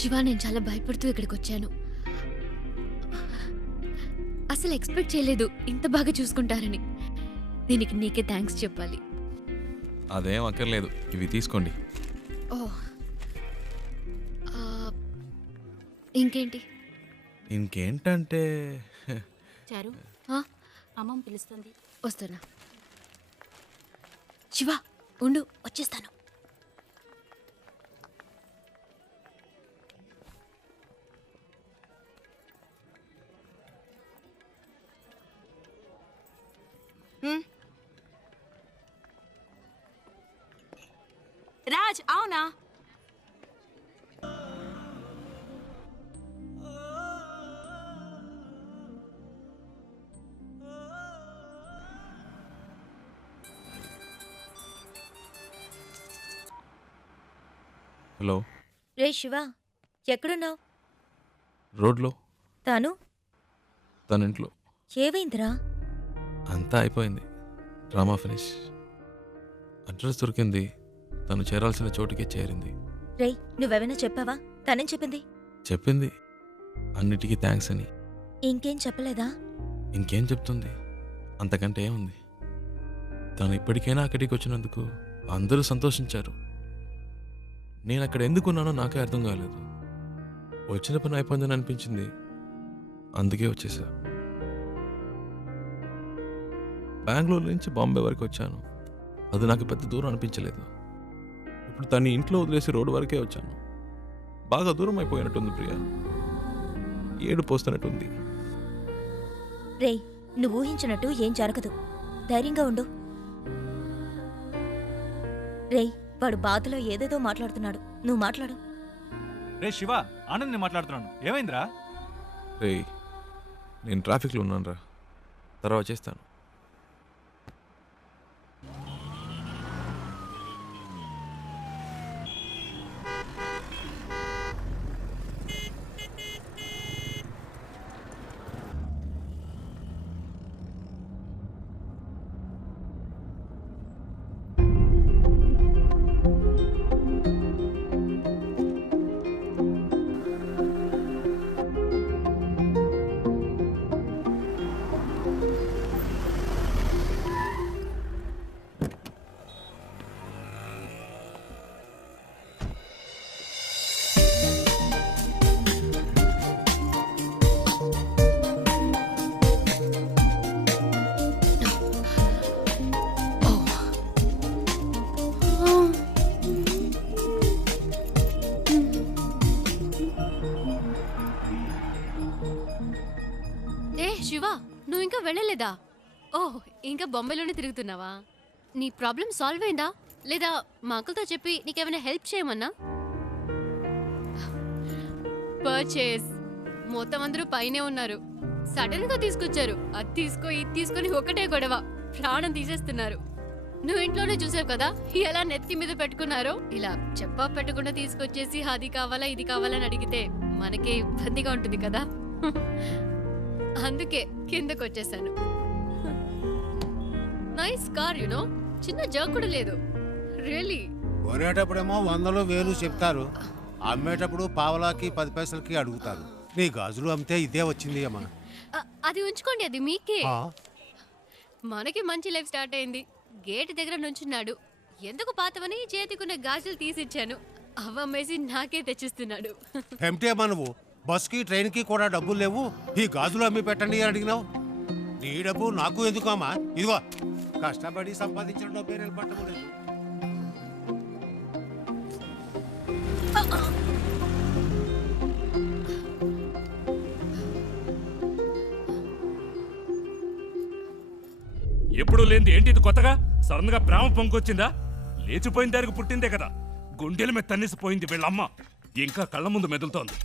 శివ, నేను చాలా భయపడుతూ ఇక్కడికి వచ్చాను. అసలు ఎక్స్పెక్ట్ చేయలేదు ఇంత బాగా చూసుకుంటారని. దీనికి నీకే థ్యాంక్స్ చెప్పాలి. అదేం అక్కర్లేదు, ఇవి తీసుకోండి. ఓ, ఇంకేంటి? ఇంకేంటంటే చారు, అమ్మమ్మ పిలుస్తుంది. వస్తున్నా. శివ ఉండు, వచ్చేస్తాను. రాజ్, అవునా? హలో. రే శివ, ఎక్కడున్నావు? రోడ్లో. తాను తన ఇంట్లో. ఏవైందిరా? అంతా అయిపోయింది, డ్రామా ఫినిష్. అడ్రస్ దొరికింది, తను చేరాల్సిన చోటుకే చేరింది. రేయ్, నువ్వేమైనా చెప్పావా? తనేం చెప్పింది? చెప్పింది అన్నిటికీ థ్యాంక్స్ అని. ఇంకేం చెప్పలేదా? ఇంకేం చెప్తుంది, అంతకంటే ఏముంది. తను ఇప్పటికైనా అక్కడికి వచ్చినందుకు అందరూ సంతోషించారు. నేను అక్కడ ఎందుకున్నానో నాకే అర్థం కాలేదు. వచ్చిన పని అయిపోయిందని అనిపించింది, అందుకే వచ్చేసా. బెంగళూరు నుంచి బాంబే వరకు వచ్చాను, అది నాకు పెద్ద దూరం అనిపించలేదు. ఇప్పుడు తన్ని ఇంట్లో వదిలేసి రోడ్డు వరకే వచ్చాను. బాగా దూరం అయిపోయినట్టుంది ప్రియా, ఏడు పోస్తున్నట్టుంది. రేయ్, నువ్వు ఊహించినట్టు ఏం జరగదు, ధైర్యంగా ఉండు. రేయ్, వాడు బాధలో ఏదేదో మాట్లాడుతున్నాడు, నువ్వు మాట్లాడు. రే శివ, ఆనంద్ నేను మాట్లాడుతున్నాను. ఏమైందిరా? రేయ్, నేను ట్రాఫిక్లో ఉన్నాను రా, తర్వాత చేస్తాను. శివ, నువ్వు ఇంకా వెళ్ళలేదా? ఓహ్, ఇంకా బొంబాయిలోనే తిరుగుతున్నావా? నీ ప్రాబ్లం సాల్వ్ అయిందా లేదా? మా అంకుల్తో చెప్పి నీకేమైనా హెల్ప్ చేయమన్నా? పర్చేస్ మొత్తం అందరూ పైనే ఉన్నారు, సడన్ గా తీసుకొచ్చారు. అది తీసుకో, ఇది తీసుకొని ఒకటే గొడవ, ప్రాణం తీసేస్తున్నారు. నువ్వు ఇంట్లోనే చూసావు కదా ఎలా నెత్తి మీద పెట్టుకున్నారో. ఇలా చెప్పా పెట్టకుండా తీసుకొచ్చేసి అది కావాలా ఇది కావాలని అడిగితే మనకే ఇబ్బందిగా ఉంటుంది కదా. అందుకే కిందకు వచ్చేసాను. నైస్ కార్, యునో, చిన్న జర్క్ కూడా లేదు. రియలీ. కొనేటప్పుడేమో 100 1000 చెప్తారు, అమ్మేటప్పుడు పావలాకి 10 పైసలకి అడుగుతారు. నీ గాజులు అమ్మితే ఇదే వచ్చింది అమ్మా. అది ఉంచుకోండి, అది మీకే. మనకి మంచి లైఫ్ స్టార్ట్ అయింది. గేట్ దగ్గర నుంచున్నాడు, ఎందుకు పాతవని చేతికున్న గాజులు తీసిచ్చాను. అవమ్మేసి నాకే తెచ్చిస్తున్నాడు. ఎంటీ అమ్మా నువ్వు. బస్కి ట్రైన్కి కూడా డబ్బులు లేవు, ఈ గాజులు అమ్మి పెట్టండి అని అడిగినావు. నీ డబ్బు నాకు ఎందుకు అమ్మా? ఇదిగో, కష్టపడి సంపాదించిన డబ్బే నిలబట్టలేదు. ఎప్పుడు లేనిది ఏంటి ఇది కొత్తగా? సడన్ గా ప్రేమ పొంగొచ్చిందా? లేచిపోయిన దానికి పుట్టిందే కదా, గుండెల మీద తన్నేసిపోయింది వీళ్ళమ్మ. ఇంకా కళ్ళ ముందు మెదులుతోంది.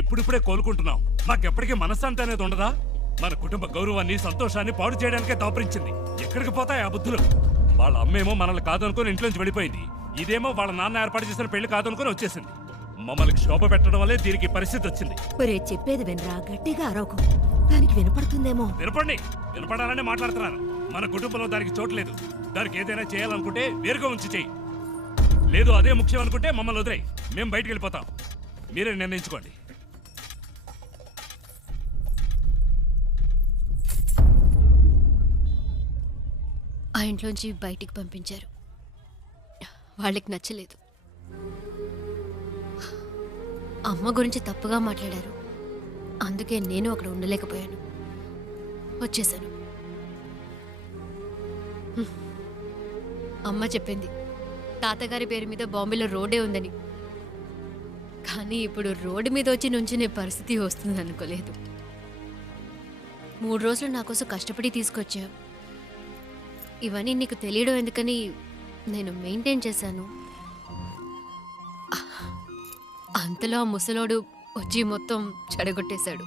ఇప్పుడిప్పుడే కోలుకుంటున్నాం, మాకెప్పటికీ మనశ్శాంతి అనేది ఉండదా? మన కుటుంబ గౌరవాన్ని సంతోషాన్ని పాడు చేయడానికే దాపరించింది. ఎక్కడికి పోతాయి ఆ బుద్ధులు? వాళ్ళ అమ్మేమో మనల్ని కాదనుకుని ఇంట్లోంచి వెళ్ళిపోయింది, ఇదేమో వాళ్ళ నాన్న ఏర్పాటు చేసిన పెళ్లి కాదనుకుని వచ్చేసింది. మమ్మల్ని శోభ పెట్టడం వల్లే దీనికి పరిస్థితి వచ్చింది. చెప్పేది వినరా, గట్టిగా అరవకు, దానికి వినపడుతుందేమో. వినపండి, వినపడాలని మాట్లాడుతున్నాను. మన కుటుంబంలో దానికి చోటు లేదు. దానికి ఏదైనా చేయాలనుకుంటే వేరుగా ఉంచి చెయ్యి, లేదు అదే ముఖ్యం అనుకుంటే మమ్మల్ని వదిలేయి, మేము బయటికి వెళ్ళిపోతాం. మీరే నిర్ణయించుకోండి. ఆ ఇంట్లోంచి బయటికి పంపించారు. వాళ్ళకి నచ్చలేదు. అమ్మ గురించి తప్పుగా మాట్లాడారు. అందుకే నేను అక్కడ ఉండలేకపోయాను, వచ్చేసాను. అమ్మ చెప్పింది తాతగారి పేరు మీద బాంబేలో రోడ్డే ఉందని. కానీ ఇప్పుడు రోడ్డు మీద వచ్చి నుంచునే పరిస్థితి వస్తుంది అనుకోలేదు. 3 రోజులు నా కోసం కష్టపడి తీసుకొచ్చా. ఇవన్నీ నీకు తెలియడం ఎందుకని నేను మెయింటైన్ చేశాను. అంతలో ఆ ముసలోడు వచ్చి మొత్తం చెడగొట్టేశాడు.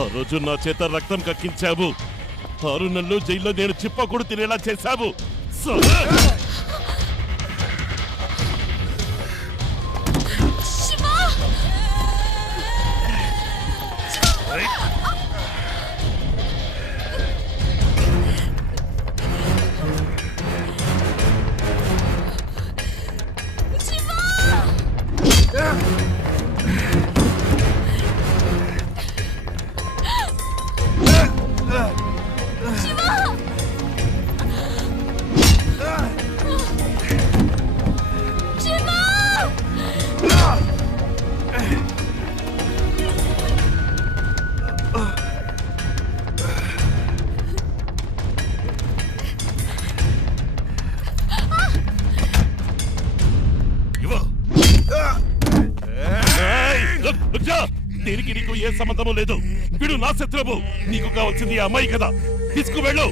ఆ రోజు నా చేత రక్తం కక్కించావు. 6 నెలలు జైల్లో నేను చిప్పకూడు తినేలా చేశావు. దీనికి నీకు ఏ సంబంధము లేదు. వీడు నా శత్రువు. నీకు కావాల్సింది ఆ అమ్మాయి కదా. తీసుకువెళ్ళు.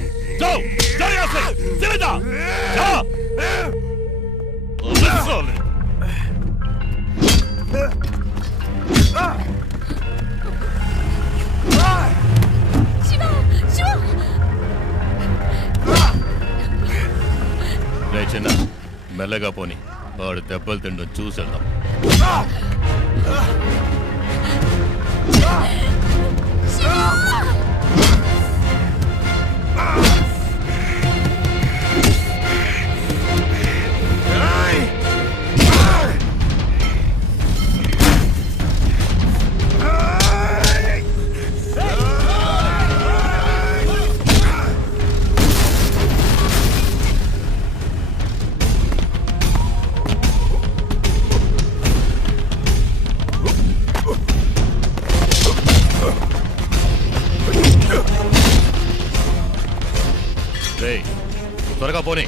చిన్న మెల్లగా పోని. వాడు దెబ్బలు తిండు చూసేద్దాం. త్వరగా పోనీ.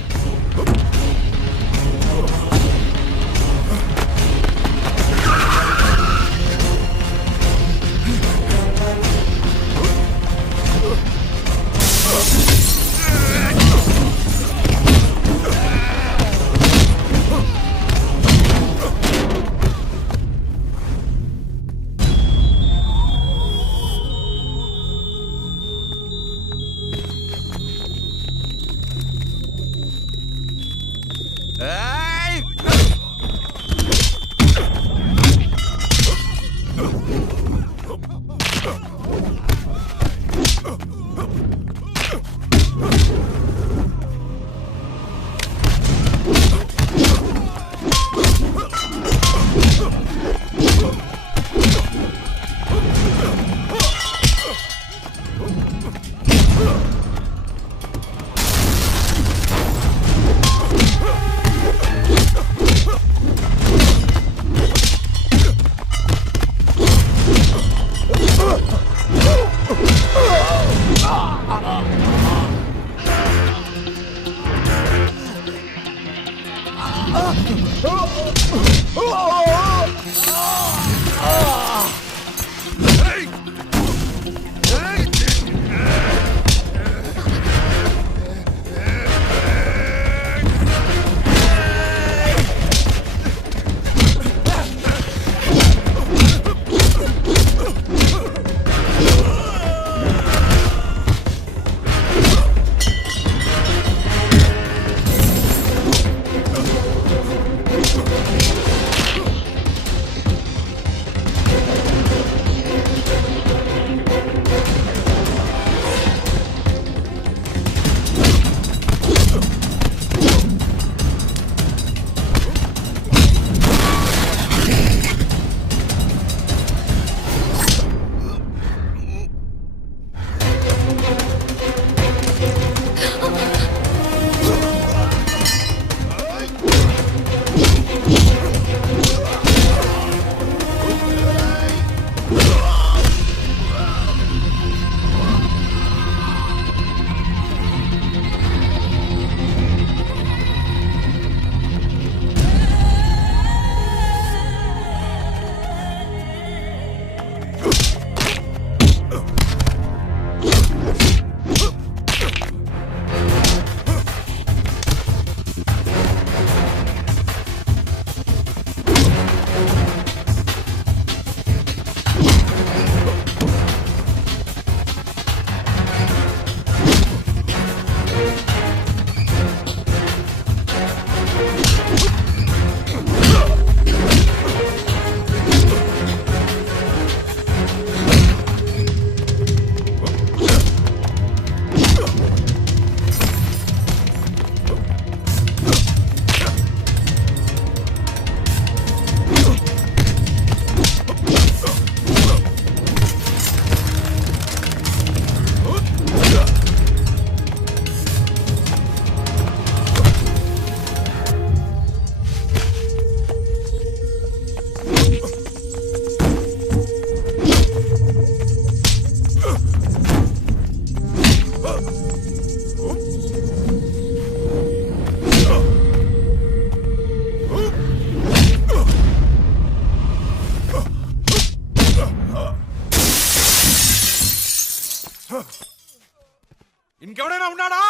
ఇంకెవడైనా ఉన్నాడా?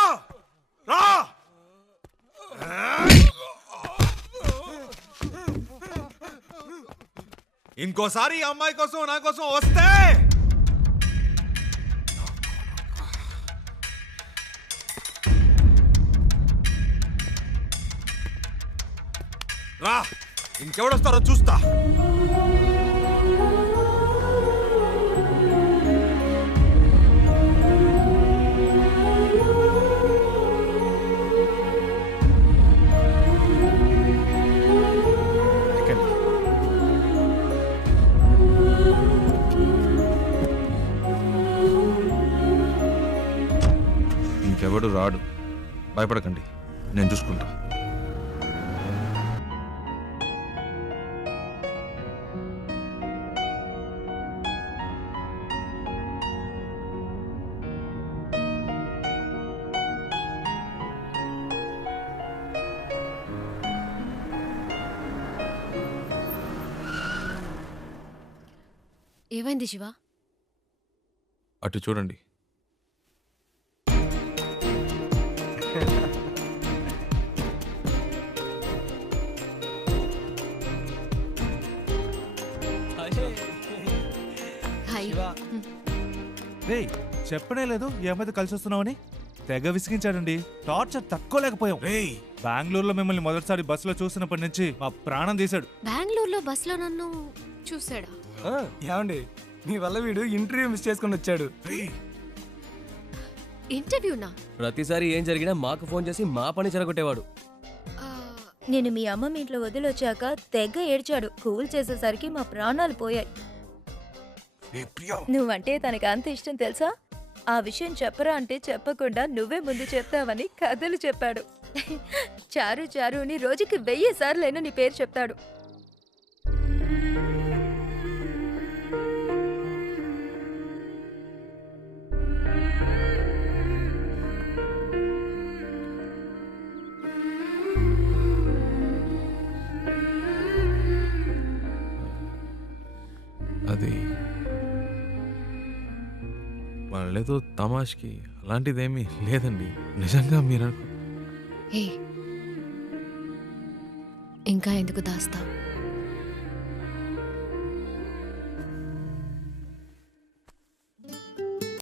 రా! ఇంకోసారి ఈ అమ్మాయి కోసం నా కోసం వస్తే రా, ఇంకెవడొస్తారో చూస్తా. ఇంకెవడు రాడు, భయపడకండి, నేను చూసుకుంటా. ఏమైంది శివ? అటు చూడండి. హాయ్. రే, చెప్పనే లేదు ఈ అమ్మాయితో కలిసి వస్తున్నామని. తెగ విసిగించాడండి. టార్చర్ తక్కువలేకపోయాం. బెంగళూరులో మిమ్మల్ని మొదటిసారి బస్సులో చూసినప్పటి నుంచి మా ప్రాణం తీశాడు. బెంగళూరులో బస్సులో నన్ను చూసాడా? ఏమండి, మీ వల్ల వీడు ఇంటర్వ్యూ మిస్ చేసుకుని వచ్చాడు. ఇంటర్వ్యూనా? ప్రతిసారి ఏం జరిగినా మాకు ఫోన్ చేసి మా పని చెరగొట్టేవాడు. నేను మీ అమ్మమ్మ ఇంట్లో వదిలొచ్చాక తెగ ఏడ్చాడు. కూల్ చేసేసరికి మా ప్రాణాలు పోయాయి. నువ్వంటే తనకి అంత ఇష్టం తెలుసా? ఆ విషయం చెప్పరా అంటే చెప్పకుండా నువ్వే ముందు చెప్తావని కథలు చెప్పాడు. చారు చారు అని రోజుకి 1000 సార్లైనా నీ పేరు చెప్తాడు. అది వాళ్ళేదో తమాష్కి అలాంటిదేమీ లేదండి. నిజంగా మీరు ఏ ఇంకా ఎందుకు దాస్తావు?